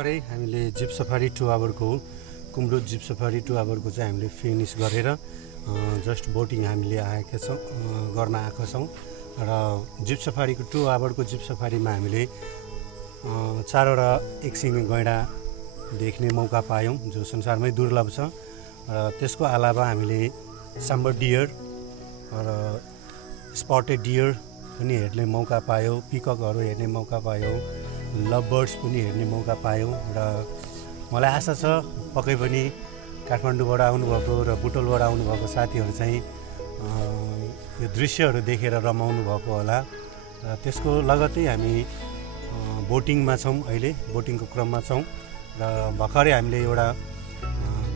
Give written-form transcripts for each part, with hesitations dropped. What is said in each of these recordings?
भर्खरै हामीले jeep safari 2 आवरको कुम्रोज जिप सफारी 2 आवरको चाहिँ हामीले फिनिस गरेर जस्ट बोटिङ हामीले गर्न आएका छौँ र जिप सफारीको 2 आवरको जिप सफारीमा हामीले 4वटा एकसिङे गैँडा देख्ने मौका पायौँ जो संसारमै दुर्लभ छ र त्यसको अलावा हामीले साम्बर डियर र स्पटेड डियर पनि हेर्ने मौका पायौँ, पिककहरू हेर्ने मौका पायौँ, लभ बर्ड्स पनि हेर्ने मौका पायौँ र मलाई आशा छ पक्कै पनि काठमाडौँबाट आउनुभएको र बुटोलबाट आउनुभएको साथीहरू चाहिँ यो दृश्यहरू देखेर रमाउनु भएको होला र त्यसको लगत्तै हामी बोटिङमा छौँ, अहिले बोटिङको क्रममा छौँ र भर्खरै हामीले एउटा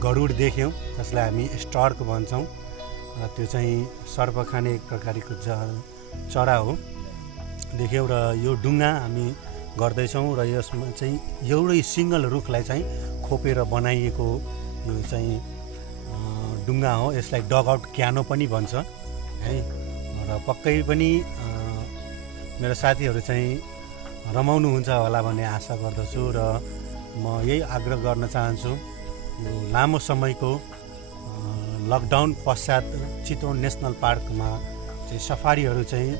गरुड देख्यौँ जसलाई हामी स्टार्क भन्छौँ। त्यो चाहिँ सर्प खाने एक प्रकारको चरा हो देख्यौँ र यो डुङ्गा हामी गर्दैछौँ र यसमा चाहिँ एउटै सिङ्गल रुखलाई चाहिँ खोपेर बनाइएको यो चाहिँ डुङ्गा हो। यसलाई डग आउट क्यानो पनि भन्छ है र पक्कै पनि मेरो साथीहरू चाहिँ रमाउनुहुन्छ होला भन्ने आशा गर्दछु र म यही आग्रह गर्न चाहन्छु यो लामो समयको लकडाउन पश्चात चितवन नेसनल पार्कमा चाहिँ सफारीहरू चाहिँ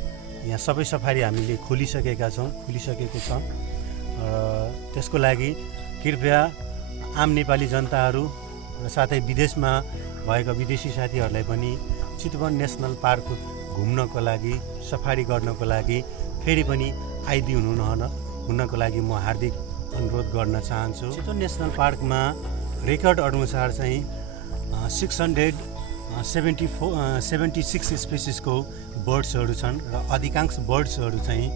यहाँ सबै सफारी हामीले खोलिसकेको छ र त्यसको लागि कृपया आम नेपाली जनताहरू र साथै विदेशमा भएका विदेशी साथीहरूलाई पनि चितवन नेसनल पार्क घुम्नको लागि सफारी गर्नको लागि फेरि पनि हुनको लागि म हार्दिक अनुरोध गर्न चाहन्छु। चितवन नेसनल पार्कमा रेकर्ड अनुसार चाहिँ 676 स्पेसिसको बर्ड्सहरू छन् र अधिकांश बर्ड्सहरू चाहिँ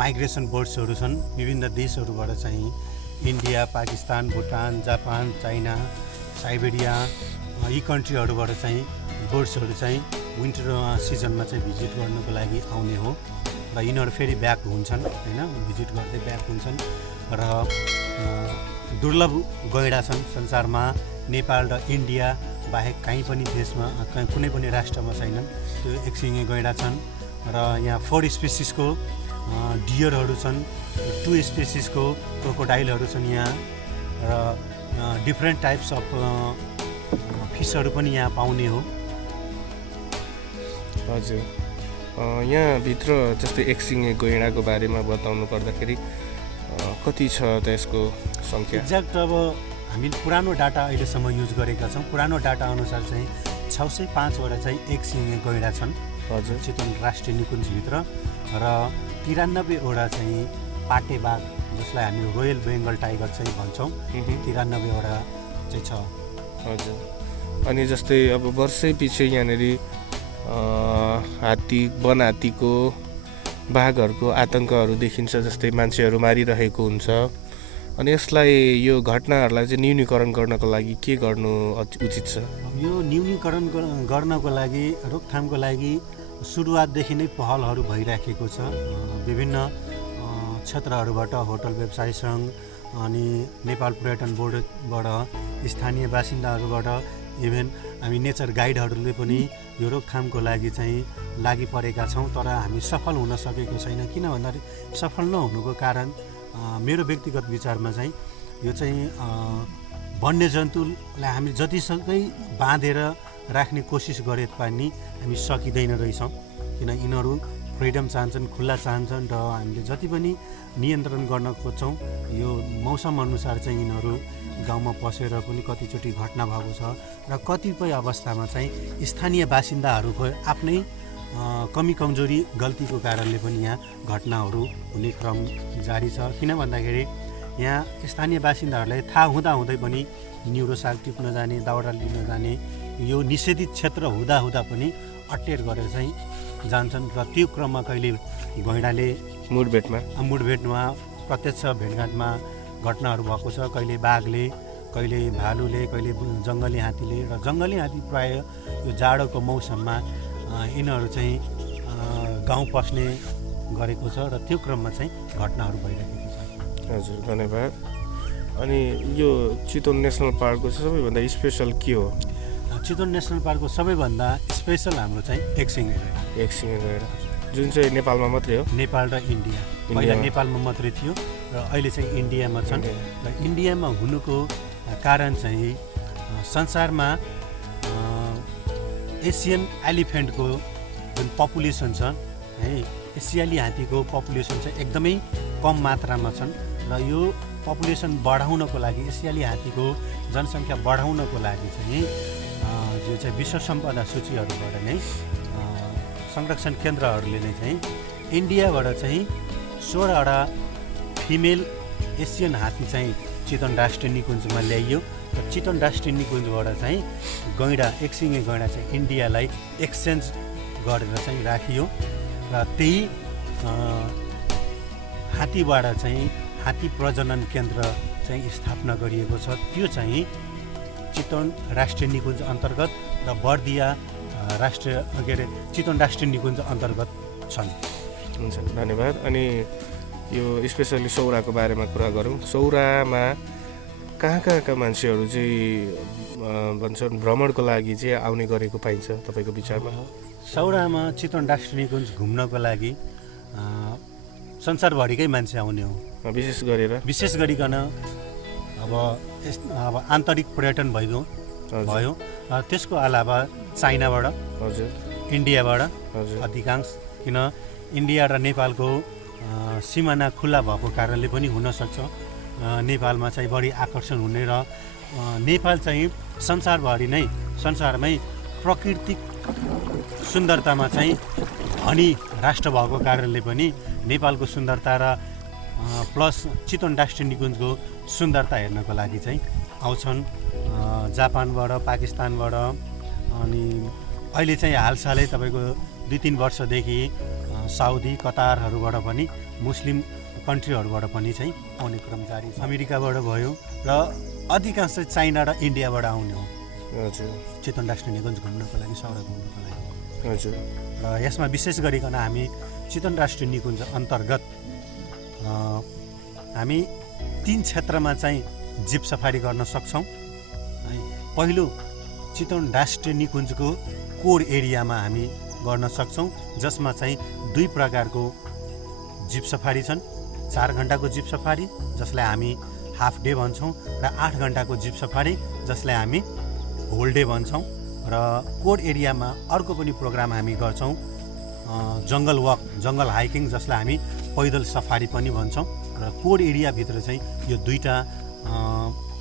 माइग्रेसन बर्ड्सहरू छन्। विभिन्न देशहरूबाट चाहिँ India, Pakistan, Bhutan, Japan, China, Siberia यी कन्ट्रीहरूबाट चाहिँ बर्ड्सहरू चाहिँ विन्टर सिजनमा चाहिँ भिजिट गर्नको लागि आउने हो र यिनीहरू फेरि ब्याक हुन्छन् हैन, भिजिट गर्दै ब्याक हुन्छन् र दुर्लभ गैँडा छन् संसारमा। नेपाल र इन्डिया बाहेक कहीँ पनि देशमा कुनै पनि राष्ट्रमा छैनन् त्यो एकसिङे गैँडा छन् र यहाँ 4 स्पेसिसको डियरहरू छन्, 2 स्पेसिसको क्रोकोडाइलहरू छन् यहाँ र डिफ्रेन्ट टाइप्स अफ फिसहरू पनि यहाँ पाउने हो। हजुर, यहाँभित्र जस्तै एकसिङे गैँडाको बारेमा बताउनु पर्दाखेरि कति छ त यसको सङ्ख्या? एक्ज्याक्ट अब हामी पुरानो डाटा अहिलेसम्म युज गरेका छौँ। पुरानो डाटा अनुसार चाहिँ 605वटा चाहिँ एकसिङे गैँडा छन् हजुर चितवन राष्ट्रिय निकुञ्जभित्र र 93वटा चाहिँ पाटे बाघ जसलाई हामी रोयल बेङ्गल टाइगर चाहिँ भन्छौँ 93वटा चाहिँ छ हजुर। अनि जस्तै अब वर्षै पछि यहाँनिर हात्ती वनहात्तीको बाघहरूको आतङ्कहरू देखिन्छ, जस्तै मान्छेहरू मारिरहेको हुन्छ। अनि यसलाई यो घटनाहरूलाई चाहिँ न्यूनीकरण गर्नको लागि के गर्नु उचित छ? यो न्यूनीकरण गर्नको लागि रोकथामको लागि सुरुवातदेखि नै पहलहरू भइराखेको छ। विभिन्न क्षेत्रहरूबाट होटल व्यवसाय सङ्घ अनि नेपाल पर्यटन बोर्डबाट स्थानीय बासिन्दाहरूबाट इभेन हामी नेचर गाइडहरूले पनि यो रोकथामको लागि चाहिँ लागि परेका छौँ, तर हामी सफल हुन सकेको छैन। किन भन्दाखेरि सफल नहुनुको कारण मेरो व्यक्तिगत विचारमा चाहिँ यो चाहिँ वन्यजन्तुलाई हामी जतिसक्दो बाँधेर राख्ने कोसिस गरे पनि हामी सकिँदैन रहेछौँ, किन यिनीहरू फ्रिडम चाहन्छन्, खुल्ला चाहन्छन् र हामीले जति पनि नियन्त्रण गर्न खोज्छौँ यो मौसम अनुसार चाहिँ यिनीहरू गाउँमा पसेर पनि कतिचोटि घटना भएको छ र कतिपय अवस्थामा चाहिँ स्थानीय बासिन्दाहरूको आफ्नै कमी कमजोरी गल्तीको कारणले पनि यहाँ घटनाहरू हुने क्रम जारी छ। किन भन्दाखेरि यहाँ स्थानीय बासिन्दाहरूलाई थाहा हुँदै पनि न्युरोसाग टिप्न जाने, दाउरा लिन जाने यो निषेधित क्षेत्र हुँदा पनि अट्टेर गरेर चाहिँ जान्छन् र त्यो क्रममा कहिले गैँडाले मुडभेटमा प्रत्यक्ष भेटघाटमा घटनाहरू भएको छ, कहिले बाघले, कहिले भालुले, कहिले जङ्गली हात्तीले र जङ्गली हात्ती प्रायः यो जाडोको मौसममा यिनीहरू चाहिँ गाउँ पस्ने गरेको छ र त्यो क्रममा चाहिँ घटनाहरू भइरहेको छ। हजुर, धन्यवाद। अनि यो चितवन नेसनल पार्कको सबैभन्दा स्पेसल के हो? चितवन नेसनल पार्कको सबैभन्दा स्पेसल हाम्रो चाहिँ एकसिङे गैँडा जुन चाहिँ नेपालमा मात्रै हो। नेपाल र इन्डिया पहिला नेपालमा मात्रै थियो र र अहिले चाहिँ इन्डियामा छन्। र इन्डियामा हुनुको कारण चाहिँ संसारमा एसियन एलिफेन्टको जुन पपुलेसन छ है, एसियाली हात्तीको पपुलेसन चाहिँ एकदमै कम मात्रामा छन् र यो पपुलेसन बढाउनको लागि, एसियाली हात्तीको जनसङ्ख्या बढाउनको लागि चाहिँ जो चाहिँ विश्व सम्पदा सूचीहरूबाट नै संरक्षण केन्द्रहरूले नै चाहिँ इन्डियाबाट चाहिँ 16वटा फिमेल एसियन हात्ती चाहिँ चितवन राष्ट्रिय निकुञ्जमा ल्याइयो र चितवन राष्ट्रिय निकुञ्जबाट चाहिँ गैँडा, एकसिङे गैँडा चाहिँ इन्डियालाई एक्सचेन्ज गरेर चाहिँ राखियो र त्यही हात्तीबाट चाहिँ हात्ती प्रजनन केन्द्र चाहिँ स्थापना गरिएको छ। त्यो चाहिँ चितवन राष्ट्रिय निकुञ्ज अन्तर्गत र बर्दिया राष्ट्रिय के अरे चितवन राष्ट्रिय निकुञ्ज अन्तर्गत छन्। हुन्छ, धन्यवाद। अनि यो स्पेसली सौराको बारेमा कुरा गरौँ। सौरामा कहाँका मान्छेहरू चाहिँ भन्छन् भ्रमणको लागि चाहिँ आउने गरेको पाइन्छ तपाईँको विचारमा? सौरामा चितवन राष्ट्रिय निकुञ्ज घुम्नको लागि संसारभरिकै मान्छे आउने हो। विशेष गरिकन अब आन्तरिक पर्यटन भयो। त्यसको अलावा चाइनाबाट, हजुर, इन्डियाबाट हजुर अधिकांश, किन इन्डिया र नेपालको सिमाना खुल्ला भएको कारणले पनि हुनसक्छ नेपालमा चाहिँ बढी आकर्षण हुने र नेपाल चाहिँ संसारमै प्राकृतिक सुन्दरतामा चाहिँ धनी राष्ट्र भएको कारणले पनि नेपालको सुन्दरता र प्लस चितवन राष्ट्रिय निकुञ्जको सुन्दरता हेर्नको लागि चाहिँ आउँछन् जापानबाट, पाकिस्तानबाट। अनि अहिले चाहिँ हालसालै तपाईँको 2-3 वर्षदेखि साउदी, कतारहरूबाट पनि, मुस्लिम कन्ट्रीहरूबाट पनि चाहिँ आउने क्रम जारी छ। अमेरिकाबाट भयो र अधिकांश चाहिँ चाइना र इन्डियाबाट आउने हो। हजुर, चितवन राष्ट्रिय निकुञ्ज घुम्नको लागि, सौरा घुम्नको लागि। हजुर। र यसमा विशेष गरिकन हामी चितवन राष्ट्रिय निकुञ्ज अन्तर्गत हामी 3 क्षेत्रमा चाहिँ जिप सफारी गर्न सक्छौँ है। पहिलो, चितवन राष्ट्रिय निकुञ्जको कोर एरियामा हामी गर्न सक्छौँ, जसमा चाहिँ 2 प्रकारको जिप सफारी छन्। 4 घन्टाको जिप सफारी जसलाई हामी हाफ डे भन्छौँ र 8 घन्टाको जिप सफारी जसलाई हामी होल डे भन्छौँ। र कोर एरियामा अर्को पनि प्रोग्राम हामी गर्छौँ, जङ्गल वक, जङ्गल हाइकिङ, जसलाई हामी पैदल सफारी पनि भन्छौँ। र कोर एरियाभित्र चाहिँ यो 2टा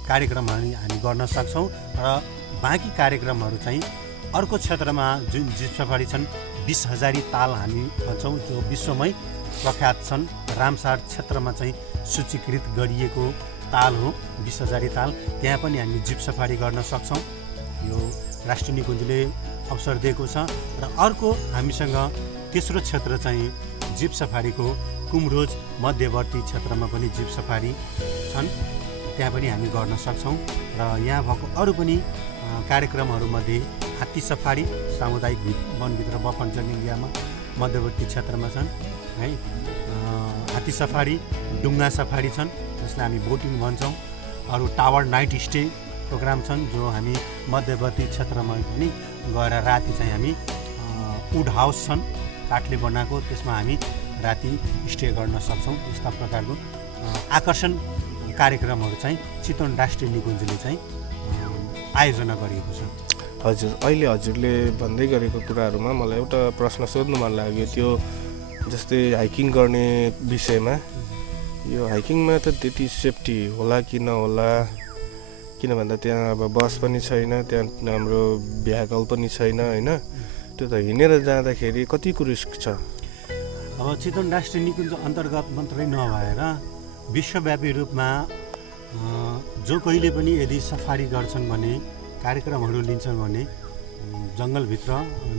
कार्यक्रमहरू हामी गर्न सक्छौँ। र बाँकी कार्यक्रमहरू चाहिँ अर्को क्षेत्रमा जुन जिप सफारी छन्, 20,000 ताल हामी भन्छौँ, जो विश्वमै प्रख्यात छन्। रामसार क्षेत्रमा चाहिँ सूचीकृत गरिएको ताल हो 20,000 ताल। त्यहाँ पनि हामी जिप सफारी गर्न सक्छौँ, यो राष्ट्रिय निकुञ्जले अवसर दिएको छ। र अर्को हामीसँग तेस्रो क्षेत्र चाहिँ जिप सफारीको कुमरोज मध्यवर्ती क्षेत्रमा पनि जिप सफारी छन्, त्यहाँ पनि हामी गर्न सक्छौँ। र यहाँ भएको अरू पनि कार्यक्रमहरूमध्ये हात्ती सफारी सामुदायिक वनभित्र बफन्जन एरियामा मध्यवर्ती क्षेत्रमा छन् है। हात्ती सफारी, डुङ्गा सफारी छन् जसलाई हामी बोटिङ भन्छौँ। अरू टावर नाइट स्टे प्रोग्राम छन्, जो हामी मध्यवर्ती क्षेत्रमा पनि गएर राति चाहिँ हामी वुड हाउस छन् काठले बनाएको, त्यसमा हामी राति स्टे गर्न सक्छौँ। यस्ता प्रकारको आकर्षण कार्यक्रमहरू चाहिँ चितवन राष्ट्रिय निकुञ्जले चाहिँ आयोजना गरिएको छ। हजुर, अहिले हजुरले भन्दै गरेको कुराहरूमा मलाई एउटा प्रश्न सोध्नु मन लाग्यो। त्यो जस्तै हाइकिङ गर्ने विषयमा, यो हाइकिङमा त त्यति सेफ्टी होला कि नहोला, किन भन्दा त्यहाँ अब बस पनि छैन, त्यहाँ हाम्रो भेहिकल पनि छैन होइन। त्यो त हिँडेर जाँदाखेरि कतिको रिस्क छ? अब चितवन राष्ट्रिय निकुञ्ज अन्तर्गत मात्रै नभएर विश्वव्यापी रूपमा जो कहिले पनि यदि सफारी गर्छन् भने, कार्यक्रमहरू लिन्छन् भने जङ्गलभित्र,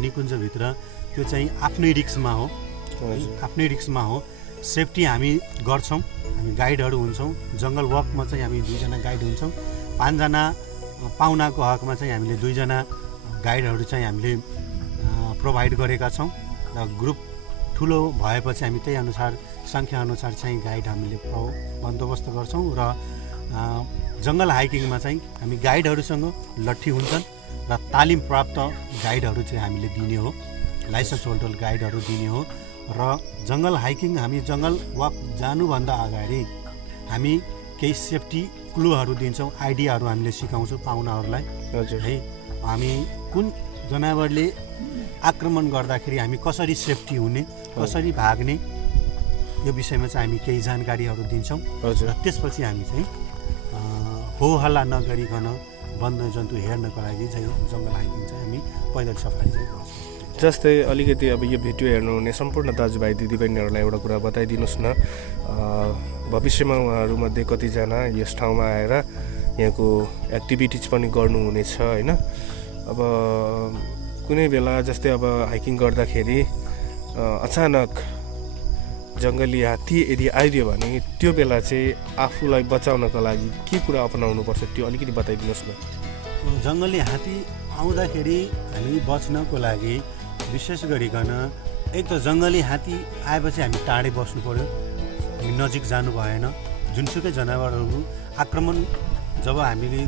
निकुञ्जभित्र, त्यो चाहिँ आफ्नै रिस्कमा हो, आफ्नै रिस्कमा हो। सेफ्टी हामी गर्छौँ, हामी गाइडहरू हुन्छौँ। जङ्गल वकमा चाहिँ हामी 2 जना गाइड हुन्छौँ। 5 जना पाहुनाको हकमा चाहिँ हामीले 2 जना गाइडहरू चाहिँ हामीले प्रोभाइड गरेका छौँ। र ग्रुप ठुलो भएपछि हामी त्यही अनुसार सङ्ख्याअनुसार चाहिँ गाइड हामीले बन्दोबस्त गर्छौँ। र जङ्गल हाइकिङमा चाहिँ हामी गाइडहरूसँग लट्ठी हुन्छन् र तालिम प्राप्त गाइडहरू चाहिँ हामीले दिने हो, लाइसेन्स होल्डर गाइडहरू दिने हो। र जङ्गल हाइकिङ, हामी जङ्गल वक जानुभन्दा अगाडि हामी केही सेफ्टी क्लुहरू दिन्छौँ, आइडियाहरू हामीले सिकाउँछौँ पाहुनाहरूलाई हजुर है। हामी कुन जनावरले आक्रमण गर्दाखेरि हामी कसरी सेफ्टी हुने, कसरी भाग्ने, यो विषयमा चाहिँ हामी केही जानकारीहरू दिन्छौँ। हजुर र त्यसपछि हामी चाहिँ हो हल्ला नगरिकन वन्यजन्तु हेर्नको लागि चाहिँ जङ्गल हाइकिङ चाहिँ हामी पैदल सफारी चाहिँ गर्छौँ। जस्तै अलिकति अब यो भिडियो हेर्नुहुने सम्पूर्ण दाजुभाइ दिदीबहिनीहरूलाई एउटा कुरा बताइदिनुहोस् न, भविष्यमा उहाँहरूमध्ये कतिजना यस ठाउँमा आएर यहाँको एक्टिभिटिज पनि गर्नुहुनेछ होइन। अब कुनै बेला जस्तै अब हाइकिङ गर्दाखेरि अचानक जङ्गली हात्ती यदि आइदियो भने त्यो बेला चाहिँ आफूलाई बचाउनको लागि के कुरा अपनाउनुपर्छ त्यो अलिकति बताइदिनुहोस् न। जङ्गली हात्ती आउँदाखेरि हामी बच्नको लागि विशेष गरिकन एक त जङ्गली हात्ती आएपछि हामी टाढै बस्नु पऱ्यो, हामी नजिक जानु भएन। जुनसुकै जनावरहरू आक्रमण जब हामीले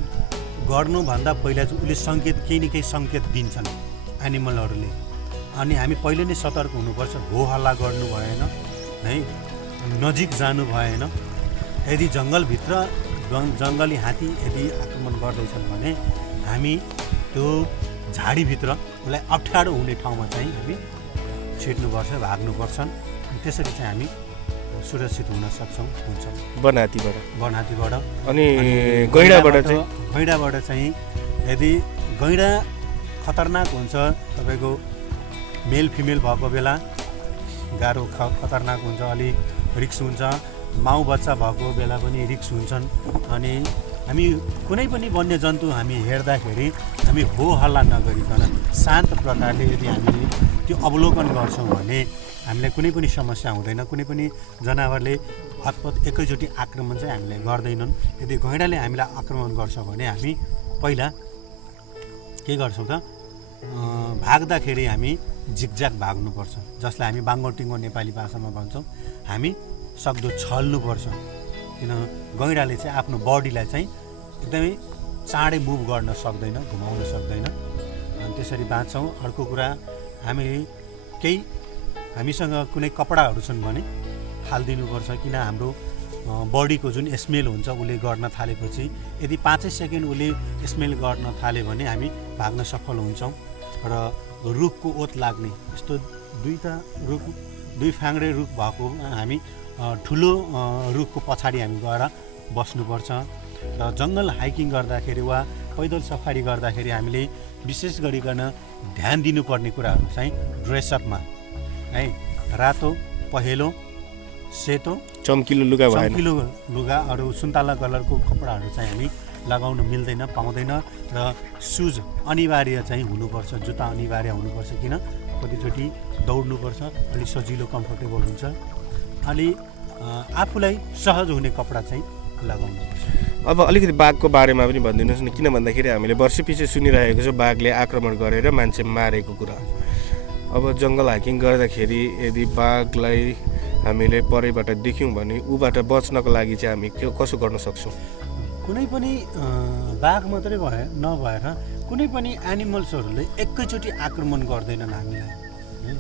गर्नुभन्दा पहिला चाहिँ उसले सङ्केत केही न केही सङ्केत दिन्छन् एनिमलहरूले, अनि हामी पहिले नै सतर्क हुनुपर्छ। हो हल्ला गर्नु भएन है, नजिक जानु भएन। यदि जङ्गलभित्र जङ्गली हात्ती यदि आक्रमण गर्दैछन् भने हामी त्यो झाडीभित्र उसलाई अप्ठ्यारो हुने ठाउँमा चाहिँ हामी छिट्नुपर्छ, भाग्नुपर्छ। त्यसरी चाहिँ हामी सुरक्षित हुन सक्छौँ हुन्छौँ वनहात्तीबाट। अनि गैँडाबाट चाहिँ यदि गैँडा खतरनाक हुन्छ, तपाईँको मेल फिमेल भएको बेला गाह्रो खतरनाक हुन्छ, अलि रिक्स हुन्छ। माउ बच्चा भएको बेला पनि रिक्स हुन्छन्। अनि हामी कुनै पनि वन्यजन्तु हामी हेर्दाखेरि हामी हो हल्ला नगरिकन शान्त प्रकारले यदि हामी त्यो अवलोकन गर्छौँ भने हामीलाई कुनै पनि समस्या हुँदैन। कुनै पनि जनावरले हतपत एकैचोटि आक्रमण चाहिँ हामीलाई गर्दैनन्। यदि गैँडाले हामीलाई आक्रमण गर्छ भने हामी पहिला के गर्छौँ त, भाग्दाखेरि हामी जिगज्याग भाग्नुपर्छ, जसलाई हामी बाङ्गोटिङ्गो नेपाली भाषामा भन्छौँ। हामी सक्दो छल्नुपर्छ, किन गैँडाले चाहिँ आफ्नो बडीलाई चाहिँ एकदमै चाँडै मुभ गर्न सक्दैन, घुमाउन सक्दैन। अनि त्यसरी बाँच्छौँ। अर्को कुरा, हामीले हामीसँग कुनै कपडाहरू छन् भने हालिदिनुपर्छ, किन हाम्रो बडीको जुन स्मेल हुन्छ उसले गर्न थालेपछि यदि 5 सेकेन्ड उसले स्मेल गर्न थाल्यो भने हामी भाग्न सफल हुन्छौँ। र रुखको ओत लाग्ने यस्तो दुई फ्याङ्ग्रे रुख भएको हामी ठुलो रुखको पछाडि हामी गएर बस्नुपर्छ। र जङ्गल हाइकिङ गर्दाखेरि वा पैदल सफारी गर्दाखेरि हामीले विशेष गरिकन ध्यान दिनुपर्ने कुराहरू चाहिँ ड्रेसअपमा है, रातो पहेँलो सेतो चम्किलो लुगा अरू सुन्तला कलरको कपडाहरू चाहिँ हामी लगाउन मिल्दैन, पाउँदैन। र सुज अनिवार्य चाहिँ हुनुपर्छ, जुत्ता अनिवार्य हुनुपर्छ, किन कतिचोटि दौड्नुपर्छ, अलिक सजिलो कम्फर्टेबल हुन्छ। अलि आफूलाई सहज हुने कपडा चाहिँ लगाउनुपर्छ। अब अलिकति बाघको बारेमा पनि भनिदिनुहोस् न, किन भन्दाखेरि हामीले वर्षपछि सुनिरहेको छ बाघले आक्रमण गरेर मान्छे मारेको कुरा। अब जङ्गल हाइकिङ गर्दाखेरि यदि बाघलाई हामीले परैबाट देख्यौँ भने ऊबाट बच्नको लागि चाहिँ हामी कसो गर्न सक्छौँ? कुनै पनि बाघ मात्रै नभएर कुनै पनि एनिमल्सहरूले एकैचोटि आक्रमण गर्दैनन् हामीलाई है।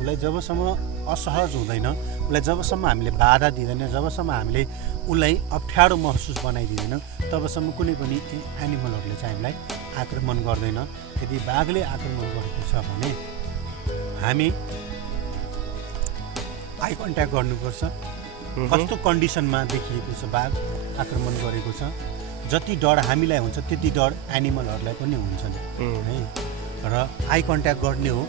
उसलाई जबसम्म असहज हुँदैन, उसलाई जबसम्म हामीले बाधा दिँदैन, जबसम्म हामीले उसलाई अप्ठ्यारो महसुस बनाइदिँदैन, तबसम्म कुनै पनि एनिमलहरूले चाहिँ हामीलाई आक्रमण गर्दैन। यदि बाघले आक्रमण गरेको छ भने हामी आई कन्ट्याक्ट गर्नुपर्छ। कस्तो कन्डिसनमा देखिएको छ बाघ आक्रमण गरेको छ, जति डर हामीलाई हुन्छ त्यति डर एनिमलहरूलाई पनि हुन्छन् है। र आई कन्ट्याक्ट गर्ने हो,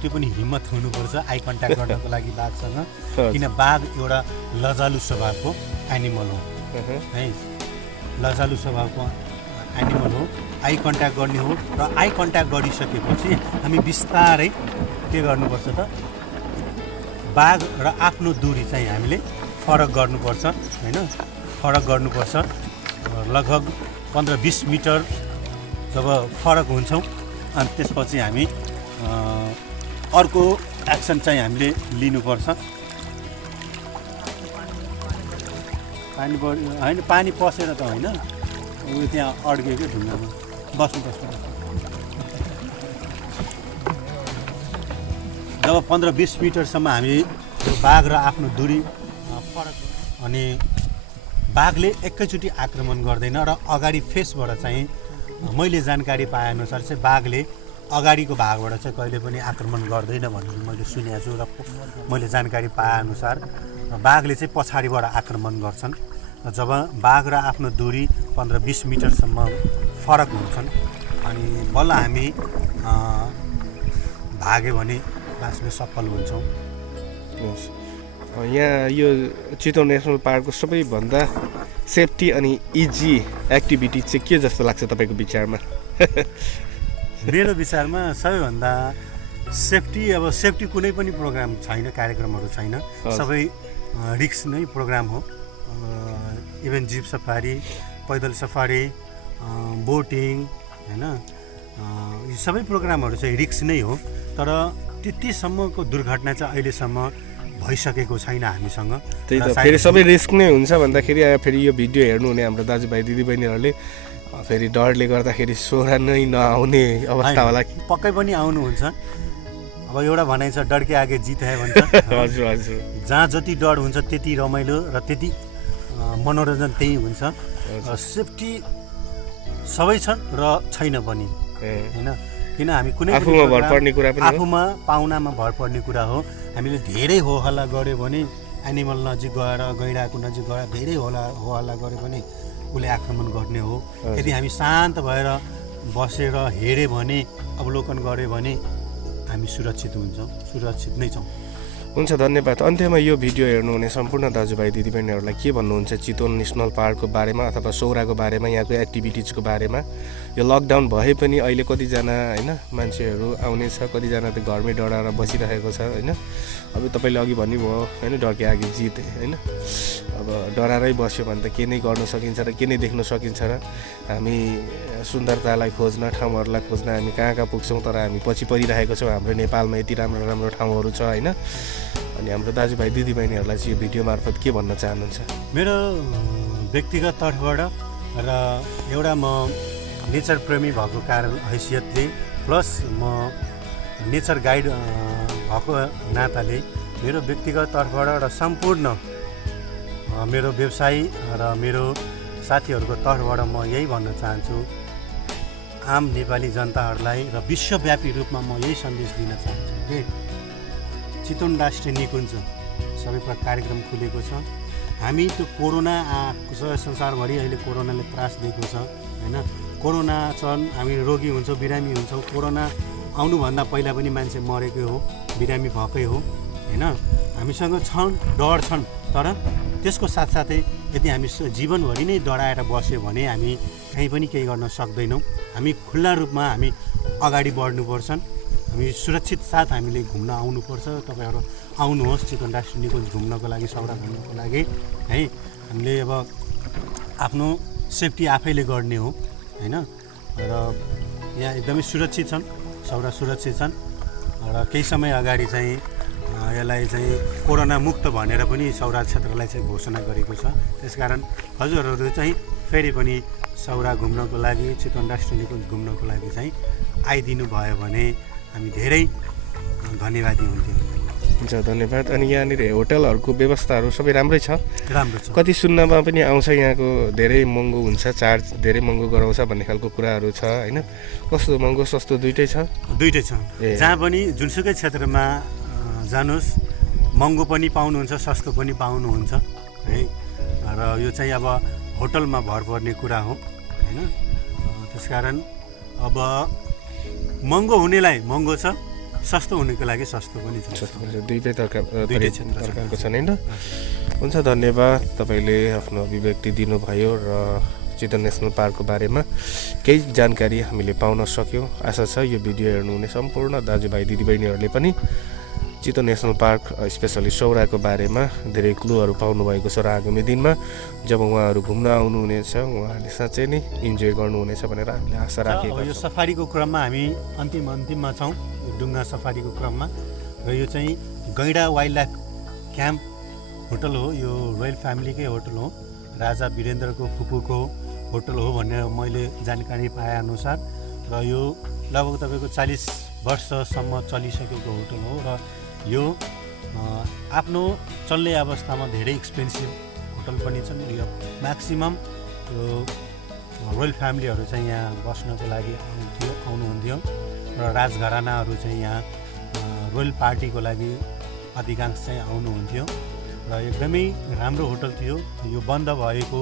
त्यो पनि हिम्मत हुनुपर्छ आई कन्ट्याक्ट गर्नको लागि बाघसँग, किन बाघ एउटा लजालु स्वभावको एनिमल हो है, लजालु स्वभावको एनिमल हो। आई कन्ट्याक्ट गर्ने हो र आई कन्ट्याक्ट गरिसकेपछि हामी बिस्तारै के गर्नुपर्छ त, बाघ र आफ्नो दूरी चाहिँ हामीले फरक गर्नुपर्छ हैन, फरक गर्नुपर्छ। लगभग 15-20 मिटर जब फरक हुन्छौँ अनि त्यसपछि हामी अर्को एक्सन चाहिँ हामीले लिनुपर्छ। पानी पसेर त होइन, ऊ त्यहाँ अड्क्यो क्या ढुङ्गामा, बस्नु। जब 15-20 मिटरसम्म हामी बाघ र आफ्नो दूरी फरक अनि बाघले एकैचोटि आक्रमण गर्दैन र अगाडि फेसबाट चाहिँ मैले जानकारी पाएअनुसार चाहिँ बाघले अगाडिको भागबाट चाहिँ कहिले पनि आक्रमण गर्दैन भनेर मैले सुनेको छु र मैले जानकारी पाएअनुसार बाघले चाहिँ पछाडिबाट आक्रमण गर्छन् र जब बाघ र आफ्नो दूरी 15-20 मिटरसम्म फरक हुन्छन् अनि बल्ल हामी भाग्यो भने बाँच्न सफल हुन्छौँ। यहाँ यो चितवन नेसनल पार्कको सबैभन्दा सेफ्टी अनि इजी एक्टिभिटी चाहिँ के जस्तो लाग्छ तपाईँको विचारमा? मेरो विचारमा सबैभन्दा सेफ्टी कुनै पनि प्रोग्राम छैन, कार्यक्रमहरू छैन, सबै रिक्स नै प्रोग्राम हो। इभन जिप सफारी, पैदल सफारी, बोटिङ हैन, यी सबै प्रोग्रामहरू चाहिँ रिक्स नै हो। तर त्यतिसम्मको दुर्घटना चाहिँ अहिलेसम्म भइसकेको छैन हामीसँग। त्यही त फेरि सबै रिस्क नै हुन्छ भन्दाखेरि फेरि यो भिडियो हेर्नुहुने हाम्रो दाजुभाइ दिदीबहिनीहरूले फेरि डरले गर्दाखेरि सोरा नै नआउने अवस्था होला कि? पक्कै पनि आउनुहुन्छ। अब एउटा भनाइ छ, डर के आगे जित है भन्छ। हजुर हजुर, जहाँ जति डर हुन्छ त्यति रमाइलो र त्यति मनोरञ्जन त्यही हुन्छ। सेफ्टी सबै छन् र छैन पनि हैन, किन हामी कुनै आफूमा भर पर्ने कुरा पनि हो, आफूमा पाउनामा भर पर्ने कुरा हो। हामीले धेरै हो हल्ला गऱ्यो भने, एनिमल नजिक गएर, गैँडाको नजिक गएर धेरै हो हल्ला गऱ्यो भने उसले आक्रमण गर्ने हो। यदि हामी शान्त भएर बसेर हेऱ्यो भने, अवलोकन गऱ्यो भने हामी सुरक्षित हुन्छौँ, सुरक्षित नै छौँ। हुन्छ, धन्यवाद। अन्त्यमा यो भिडियो हेर्नुहुने सम्पूर्ण दाजुभाइ दिदीबहिनीहरूलाई के भन्नुहुन्छ चितवन नेसनल पार्कको बारेमा अथवा सौराको बारेमा, यहाँको एक्टिभिटिजको बारेमा? यो लकडाउन भए पनि अहिले कतिजना हैन मान्छेहरू आउने छ, कतिजना त घरमै डराएर बसिरहेको छ हैन। अब तपाईँले अघि भन्नुभयो हैन, डरके आगे जित हैन। अब डराएरै बस्यो भने त के नै गर्न सकिन्छ र के नै देख्न सकिन्छ र? हामी सुन्दरतालाई खोज्न, ठाउँहरूलाई खोज्न हामी कहाँ कहाँ पुग्छौँ, तर हामी पछि परिरहेको छौँ। हाम्रो नेपालमा यति राम्रो राम्रो ठाउँहरू छ हैन। अनि हाम्रो दाजुभाइ दिदीबहिनीहरूलाई चाहिँ यो भिडियो मार्फत के भन्न चाहनुहुन्छ? मेरो व्यक्तिगत तर्फबाट र एउटा म नेचर प्रेमी भएको कारण हैसियतले, प्लस म नेचर गाइड भएको नाताले मेरो व्यक्तिगत तर्फबाट र सम्पूर्ण मेरो व्यवसायी र मेरो साथीहरूको तर्फबाट म यही भन्न चाहन्छु, आम नेपाली जनताहरूलाई र विश्वव्यापी रूपमा म यही सन्देश दिन चाहन्छु कि चितवन राष्ट्रिय निकुञ्ज सबै कार्यक्रम खुलेको छ। हामी त्यो कोरोना आएको छ, संसारभरि अहिले कोरोनाले त्रास दिएको छ हैन। कोरोना छन्, हामी रोगी हुन्छौँ, बिरामी हुन्छौँ। कोरोना आउनुभन्दा पहिला पनि मान्छे मरेकै हो, बिरामी भएकै हो हैन। हामीसँग छन्, डर छन्, तर त्यसको साथसाथै यदि हामी जीवनभरि नै डराएर बस्यो भने हामी कहीँ पनि केही गर्न सक्दैनौँ। हामी खुल्ला रूपमा हामी अगाडि बढ्नुपर्छ। हामी सुरक्षित साथ हामीले घुम्न आउनुपर्छ। तपाईँहरू आउनुहोस् चितवन राष्ट्रिय निकुञ्ज घुम्नको लागि, सौरा घुम्नको लागि है। हामीले अब आफ्नो सेफ्टी आफैले गर्ने हो हैन। र यहाँ एकदमै सुरक्षित छन्, सौरा सुरक्षित छन् र केही समय अगाडि चाहिँ यसलाई चाहिँ कोरोना मुक्त भनेर पनि सौरा क्षेत्रलाई चाहिँ घोषणा गरेको छ। त्यसकारण हजुरहरू चाहिँ फेरि पनि सौरा घुम्नको लागि, चितवन राष्ट्रिय निकुञ्ज घुम्नको लागि चाहिँ आइदिनु भयो भने हामी धेरै धन्यवादी हुन्थ्यौँ। हुन्छ, धन्यवाद। अनि यहाँनिर होटलहरूको व्यवस्थाहरू सबै राम्रै छ? राम्रो छ। कति सुन्नमा पनि आउँछ यहाँको धेरै महँगो हुन्छ, चार्ज धेरै महँगो गराउँछ भन्ने खालको कुराहरू छ हैन। कस्तो महँगो सस्तो दुइटै छ? दुइटै छ। जहाँ पनि जुनसुकै क्षेत्रमा जानुहोस्, महँगो पनि पाउनुहुन्छ, सस्तो पनि पाउनुहुन्छ है। र यो चाहिँ अब होटलमा भर पर्ने कुरा हो हैन। त्यसकारण अब महँगो हुनेलाई महँगो छ, सस्तो हुनेको लागि सस्तो पनि छ। दुईटै प्रकारको छन् हैन। हुन्छ, धन्यवाद। तपाईँले आफ्नो अभिव्यक्ति दिनुभयो र चितवन नेसनल पार्कको बारेमा केही जानकारी हामीले पाउन सक्यौँ। आशा छ यो भिडियो हेर्नुहुने सम्पूर्ण दाजुभाइ दिदीबहिनीहरूले पनि चितवन नेसनल पार्क स्पेसली सौराको बारेमा धेरै क्लुहरू पाउनुभएको छ र आगामी दिनमा जब उहाँहरू घुम्न आउनुहुनेछ उहाँहरूले साँच्चै नै इन्जोय गर्नुहुनेछ भनेर हामीले आशा राखेका छौँ। यो सफारीको क्रममा हामी अन्तिममा छौँ, डुङ्गा सफारीको क्रममा। र यो चाहिँ गैँडा वाइल्ड लाइफ क्याम्प होटल हो। यो रोयल फ्यामिलीकै होटल हो, राजा वीरेन्द्रको फुपूको होटल हो भन्ने मैले जानकारी पाएअनुसार। र यो लगभग तपाईँको 40 वर्षसम्म चलिसकेको होटल हो र यो आफ्नो चल्ने अवस्थामा धेरै एक्सपेन्सिभ होटल पनि छन्। यो म्याक्सिमम यो रोयल फ्यामिलीहरू चाहिँ यहाँ बस्नको लागि आउनुहुन्थ्यो र राजघरानाहरू चाहिँ यहाँ रोयल पार्टीको लागि अधिकांश चाहिँ आउनुहुन्थ्यो र एकदमै राम्रो होटल थियो। यो बन्द भएको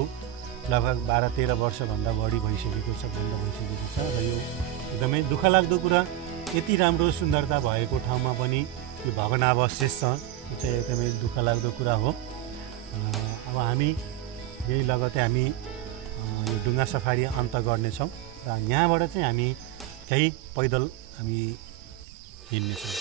लगभग 12-13 वर्षभन्दा बढी भइसकेको छ, बन्द भइसकेको छ र यो एकदमै दुःखलाग्दो कुरा, यति राम्रो सुन्दरता भएको ठाउँमा पनि यो भग्नावशेष छ। यो चाहिँ एकदमै दुःखलाग्दो कुरा हो। अब हामी यही लगतै हामी यो डुङ्गा सफारी अन्त गर्नेछौँ र यहाँबाट चाहिँ हामी केही पैदल हामी हिँड्नेछौँ।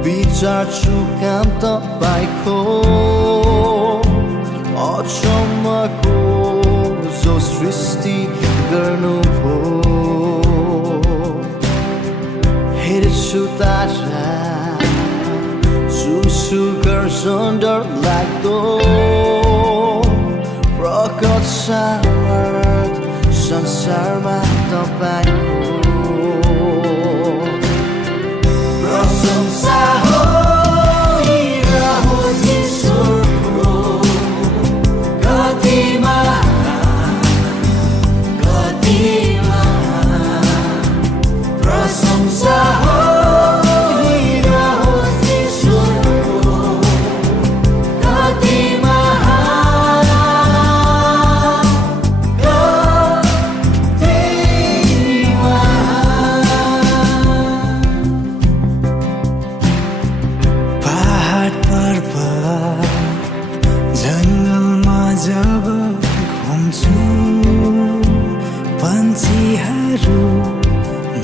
विचार्छु काम तपाईको अचम्मको जो सृष्टि गर्नुभयो। हेर्छु तारा सुसु गर्छ डर लाग्दो प्रकट सामर्थ संसारमा तपाईको प्रशंसा होइरहोस् ईश्वरको। कति महान प्रशंसा होइरहोस् ईश्वरको। कति महान जङ्गलमा जब घुम्छु पन्छीहरू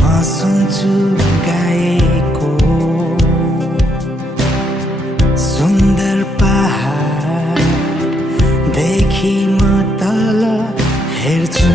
म सुन्छु गाएको। सुन्दर पहाड देखि म तल हेर्छु